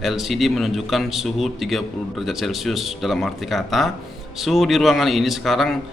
LCD menunjukkan suhu 30 derajat Celcius. Dalam arti kata, suhu di ruangan ini sekarang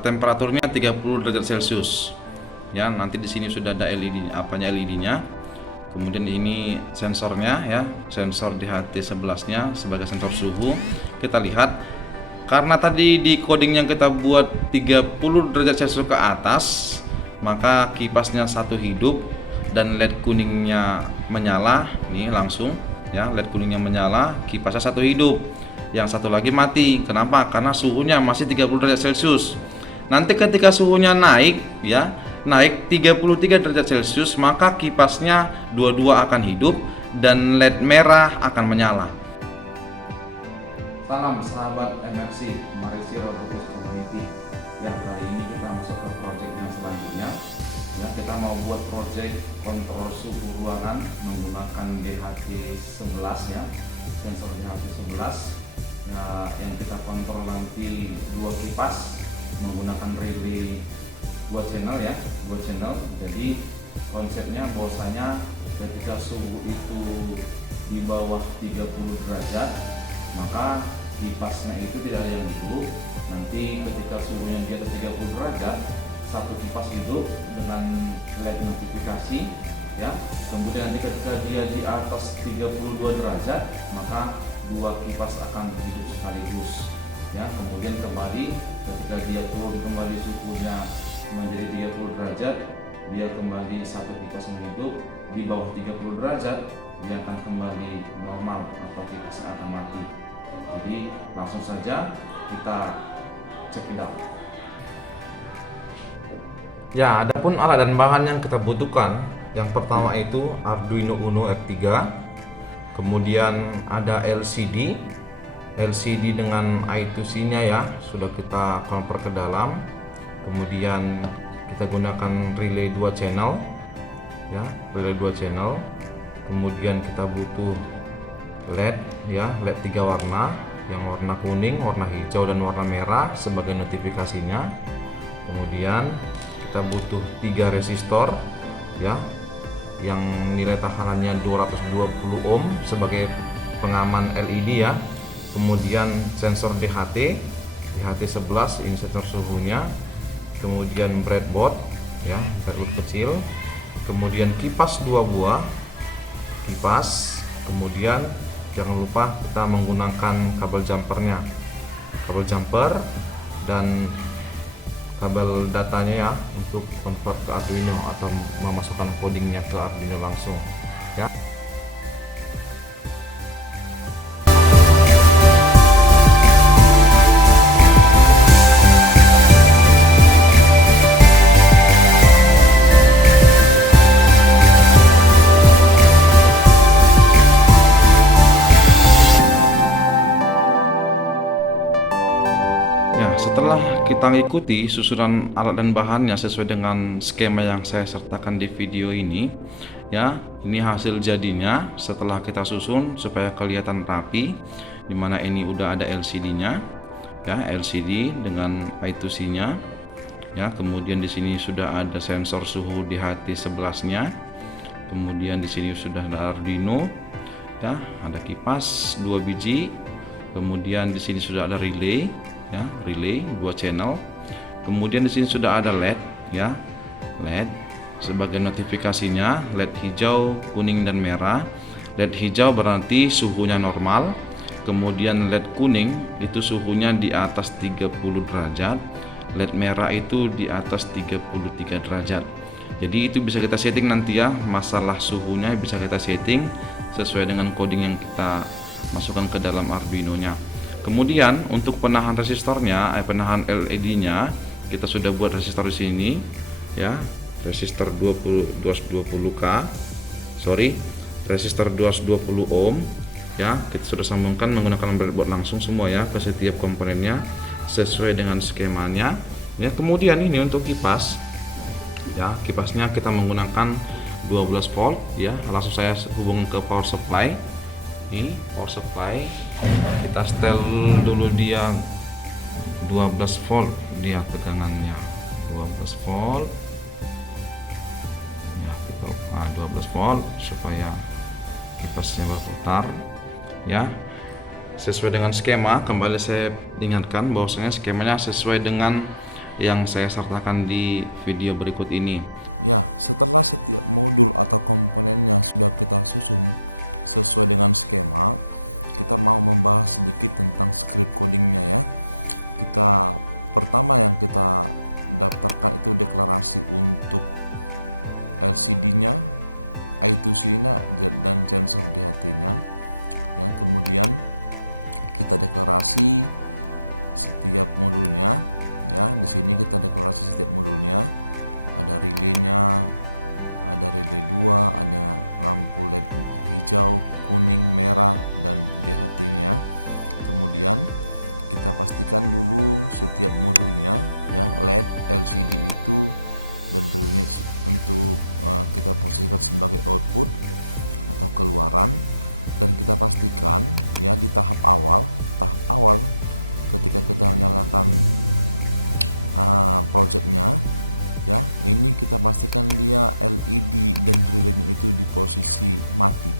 temperaturnya 30 derajat Celcius. Ya, nanti di sini sudah ada LED, LED-nya. Kemudian ini sensornya ya, sensor DHT11-nya sebagai sensor suhu. Kita lihat karena tadi di coding yang kita buat 30 derajat Celcius ke atas, maka kipasnya satu hidup dan LED kuningnya menyala nih langsung ya, LED kuningnya menyala, kipasnya satu hidup, yang satu lagi mati. Kenapa? Karena suhunya masih 30 derajat Celcius. Nanti ketika suhunya naik ya, naik 33 derajat Celcius, maka kipasnya dua-dua akan hidup dan LED merah akan menyala. Salam sahabat MRC, Malaysia Robotics Community. Ya, kali ini kita masuk ke project yang selanjutnya. Ya, kita mau buat project kontrol suhu ruangan menggunakan DHT11 ya, sensor DHT11. Nah, yang kita kontrol nanti dua kipas menggunakan relay 2 channel ya, 2 channel. Jadi konsepnya bahwasanya ketika suhu itu di bawah 30 derajat, maka kipasnya itu tidak ada yang hidup. Nanti ketika suhunya di atas 30 derajat, satu kipas hidup dengan LED notifikasi ya. Kemudian nanti ketika dia di atas 32 derajat, maka dua kipas akan hidup sekaligus ya. Kemudian kembali ketika dia turun kembali suhunya menjadi 30 derajat, dia kembali satu kipas yang hidup. Di bawah 30 derajat dia akan kembali normal atau kipasnya akan mati. Jadi langsung saja kita cek it out. Ya, adapun alat dan bahan yang kita butuhkan, yang pertama itu Arduino Uno R3, kemudian ada LCD dengan I2C-nya ya, sudah kita convert ke dalam. Kemudian kita gunakan relay 2 channel ya, relay 2 channel. Kemudian kita butuh LED ya, LED 3 warna, yang warna kuning, warna hijau dan warna merah sebagai notifikasinya. Kemudian kita butuh 3 resistor ya, yang nilai tahanannya 220 ohm sebagai pengaman LED ya. Kemudian sensor DHT11, ini sensor suhunya. Kemudian breadboard ya, breadboard kecil. Kemudian kipas 2 buah kipas. Kemudian jangan lupa kita menggunakan kabel jumper dan kabel datanya ya, untuk convert ke Arduino atau memasukkan codingnya ke Arduino langsung ya. Setelah kita mengikuti susunan alat dan bahannya sesuai dengan skema yang saya sertakan di video ini ya, ini hasil jadinya setelah kita susun supaya kelihatan rapi, dimana ini udah ada LCD-nya ya, LCD dengan I2C-nya ya. Kemudian di sini sudah ada sensor suhu DHT11-nya. Kemudian di sini sudah ada Arduino ya, ada kipas 2 biji. Kemudian di sini sudah ada relay ya, relay 2 channel. Kemudian di sini sudah ada LED ya, LED sebagai notifikasinya, LED hijau, kuning dan merah. LED hijau berarti suhunya normal, kemudian LED kuning itu suhunya di atas 30 derajat, LED merah itu di atas 33 derajat. Jadi itu bisa kita setting nanti ya, masalah suhunya bisa kita setting sesuai dengan coding yang kita masukkan ke dalam Arduino-nya. Kemudian untuk penahan resistornya, penahan LED-nya, kita sudah buat resistor di sini ya, resistor 220K, resistor 220 ohm ya. Kita sudah sambungkan menggunakan breadboard langsung semua ya ke setiap komponennya sesuai dengan skemanya ya. Kemudian ini untuk kipas ya, kipasnya kita menggunakan 12 volt ya. Langsung saya hubungkan ke power supply. Ini power supply, kita setel dulu dia 12 volt dia tegangannya, 12 volt ya, kita 12 volt supaya kipasnya berputar ya. Sesuai dengan skema, kembali saya ingatkan bahwasanya skemanya sesuai dengan yang saya sertakan di video berikut ini. Ya, setelah setiap modul atau komponennya sudah kita susun sesuai dengan skema, kita mau membahas sedikit tentang script codingnya ya. Pertama yang kita daftarkan itu deklarasi untuk LCD-nya, I2C-nya dan sensor DHT-nya ya. Kemudian kita deklarasi setiap modulnya ya. Di sini kita deklarasi setiap modulnya, ada relaynya, ada relay 2, ada lampu LED hijau, kuning, merah, dan DHT-nya. Kemudian kita pastikan dulu setiap modulnya ya, LED, LCD itu dan relaynya untuk kita posisikan sebagai output atau keluaran. Dan kita pastikan ya di tahap awal ketika kita menyalakan projectnya ya, ini kita pastikan dia LED dan relaynya itu di posisi mati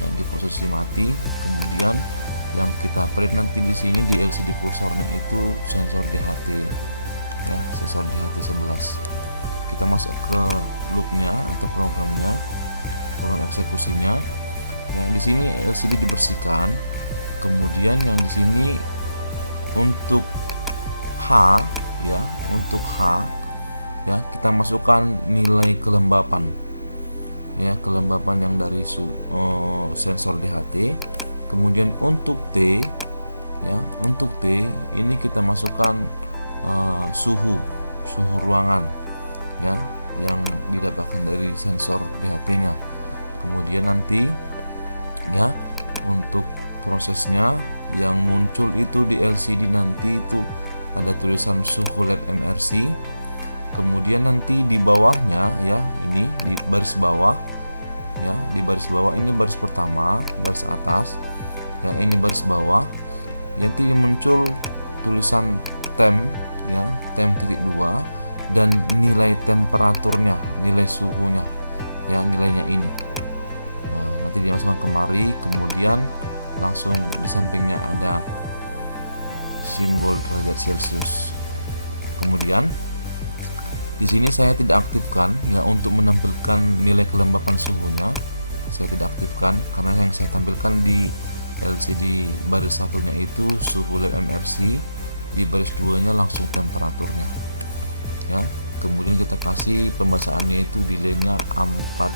ya, di posisi mati. Kemudian yang kita print nanti di sini di LCD kursornya itu sensor DHT ya, sensor DHT 11. Kita masuk ke loopnya atau program eksekusinya. Yang di sini LCD dibersihkan. Kemudian yang di sini untuk H ya, kita masukkan nilai kelembapan ya, kelembapan yang dari sensor DHT. Kemudian untuk T ya, untuk T ini kita masukkan suhu ruangan ya, yang didapatkan dari sensor DHT-nya. Kemudian nanti ya, untuk prosesnya yang muncul itu di LCD nanti itu ada tulisan suhu LED MRC. Kemudian nanti di bawahnya ya, ini di baris bawah ya, di baris bawah ini baris pertama, baris atas ya, ini baris bawah. Nanti muncul tulisan temp ya, temp titik 2 dan nilai temperaturnya, nilai suhunya ya, nilainya ini. Nanti dimasukkan kemari. Kemudian langsung di sampingnya ada simbol derajat Celcius. Kemudian di sini saya tidak aktifkan ya, untuk menampilkan nilai kelembapan suhunya saya tidak aktifkan, karena yang saya tampilkan di LCD baris satunya itu suhu LED MRC, di baris 2 nya langsung temperaturnya ya. Kemudian kita kasih pembacaannya itu delaynya 4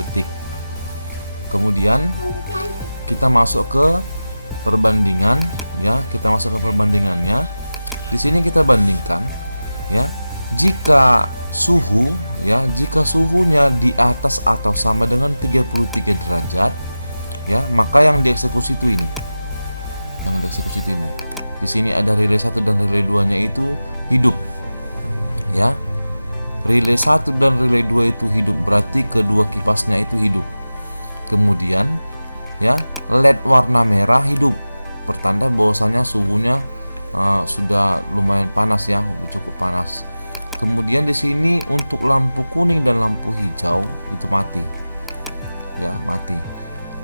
detik. Kemudian kita masuk ke perbandingan ya, kita masuk ke perbandingannya. Di sini kita bandingkan ya, jika suhunya di atas atau sama dengan 33 derajat ya, maka yang dieksekusi itu ini. Di sini ada relay 1 dan relay 2-nya itu hidup ya. Relay 1 dan relay 2 itu hidup, berarti kedua kipasnya itu hidup. Kemudian ya, LED warna merah hidup, pertanda bahwasanya suhunya sudah lumayan panas ya, cukup panas. Kemudian di sini untuk lampu kuning dan lampu hijau itu mati ya, mati.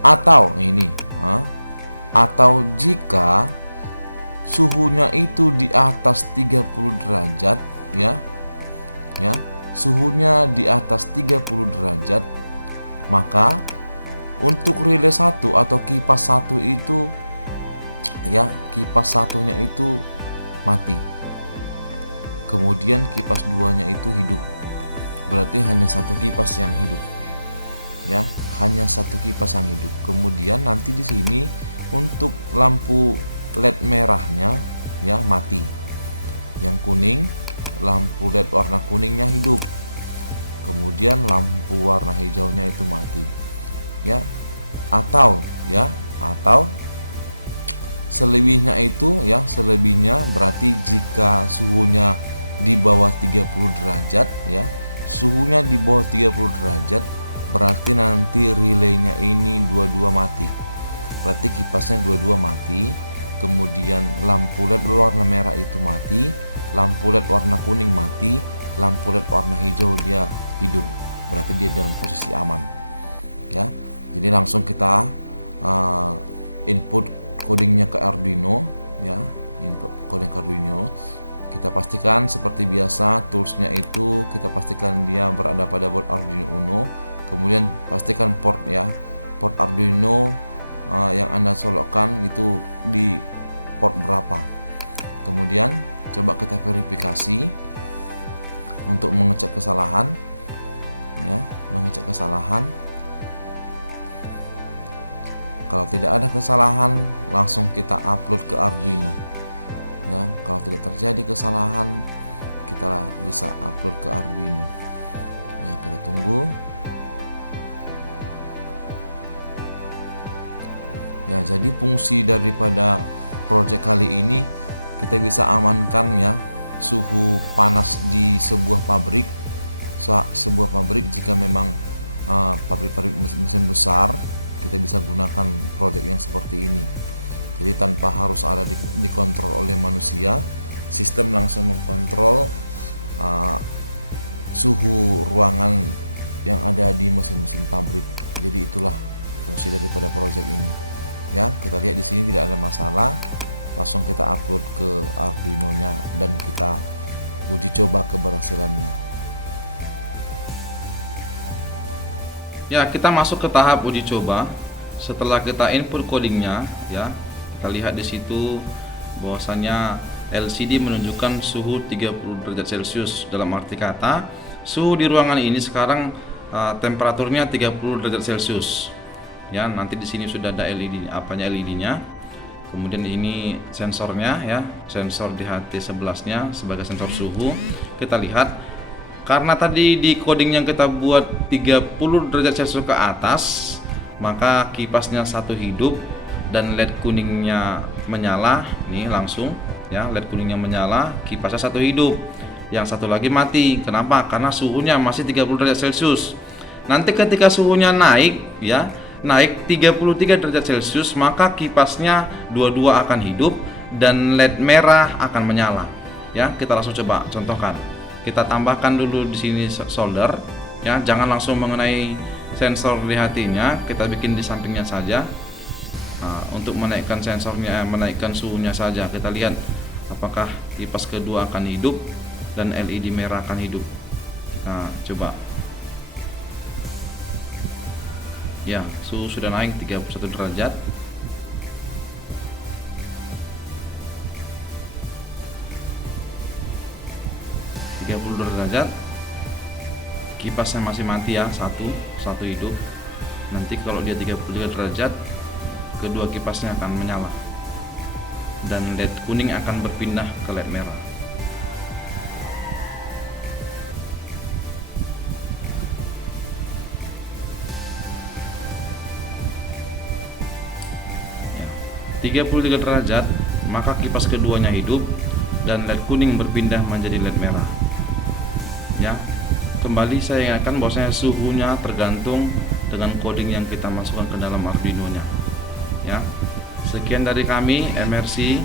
Atau ini atau jika suhunya itu di atas 30 derajat ya, suhunya di atas 30 derajat, maka untuk relay 1 atau kipas 1 itu ya, kipas satunya itu mati. Kemudian kipas 2-nya itu hidup, berarti hanya satu kipas yang hidup ya, hanya satu kipas yang hidup. Kemudian nanti di sini untuk lampu LED merahnya ya mati, yang kuning lampu LED warna kuningnya hidup, kemudian lampu warna hijaunya itu mati ya. Atau selebihnya itu ya, selebihnya berarti jika suhunya di bawah 30 derajat ya, suhunya di bawah 30 derajat berarti nanti relaynya ini dua-dua mati, berarti kipasnya dua-dua mati. Kemudian lampu LED warna merah itu mati, lampu LED warna kuning mati, lampu LED warna hijau dia hidup, berarti dia dalam posisi aman ya. Jadi langsung kita input codingnya ke Arduino, ya, input coding ke Arduino. Kita pastikan seperti biasa toolsnya itu kita pastikan dia berada pada board Arduino Uno. Kemudian pastikan port, ya, port Arduino yang Anda colokkan itu di port berapa. Kemudian coba kita verifikasi untuk mengecek kesalahan, ya, mengecek kesalahan. Kalau tidak ada kesalahan, langsung kita upload ke Arduino, ya. Kalau tidak terjadi kesalahan, kita bisa upload ke Arduino, ya. Kita tunggu, ya. Jadi fungsi daripada project kali ini, kita bisa amankan, ya, suhu panas di sebuah pabrik. Jika memang pabrik mesin besar, kita bisa gunakan project yang seperti ini. Jadi tanpa harus ada dikontrol oleh manusia, sistem langsung mengkontrol suhu ruangan yang ada di mesin-mesin pabrik. Jadi itulah fungsi daripada project ini, ya. Kita lihat di sini tidak ada masalah. Langsung kita upload ke Arduino-nya dan kita uji coba keberhasilannya. Ya, kita masuk ke tahap uji coba. Setelah kita input codingnya, ya, kita lihat di situ bahwasanya LCD menunjukkan suhu 30 derajat Celcius. Dalam arti kata, suhu di ruangan ini sekarang temperaturnya 30 derajat Celcius. Ya, nanti di sini sudah ada LED-nya. Kemudian ini sensornya, ya, sensor DHT11-nya sebagai sensor suhu. Kita lihat karena tadi di coding yang kita buat 30 derajat Celcius ke atas, maka kipasnya satu hidup dan LED kuningnya menyala. Nih langsung, ya, LED kuningnya menyala, kipasnya satu hidup. Yang satu lagi mati. Kenapa? Karena suhunya masih 30 derajat Celcius. Nanti ketika suhunya naik, ya, naik 33 derajat Celcius, maka kipasnya dua-dua akan hidup dan LED merah akan menyala. Ya, kita langsung coba contohkan. Kita tambahkan dulu di sini solder, ya, jangan langsung mengenai sensor DHT-nya, kita bikin di sampingnya saja. Nah, untuk menaikkan sensornya, menaikkan suhunya saja, kita lihat apakah kipas kedua akan hidup dan LED merah akan hidup. Nah, coba. Ya, suhu sudah naik 31 derajat. derajat. Kipasnya masih mati, ya, satu hidup. Nanti kalau dia 33 derajat, kedua kipasnya akan menyala dan LED kuning akan berpindah ke LED merah. Ya, 33 derajat, maka kipas keduanya hidup dan LED kuning berpindah menjadi LED merah. Ya, kembali saya ingatkan bahwasanya suhunya tergantung dengan coding yang kita masukkan ke dalam Arduino-nya. Ya, sekian dari kami MRC.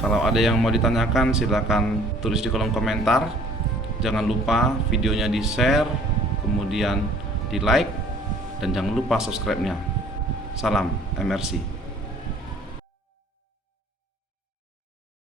Kalau ada yang mau ditanyakan, silakan tulis di kolom komentar. Jangan lupa videonya di share, kemudian di like, dan jangan lupa subscribe-nya. Salam MRC.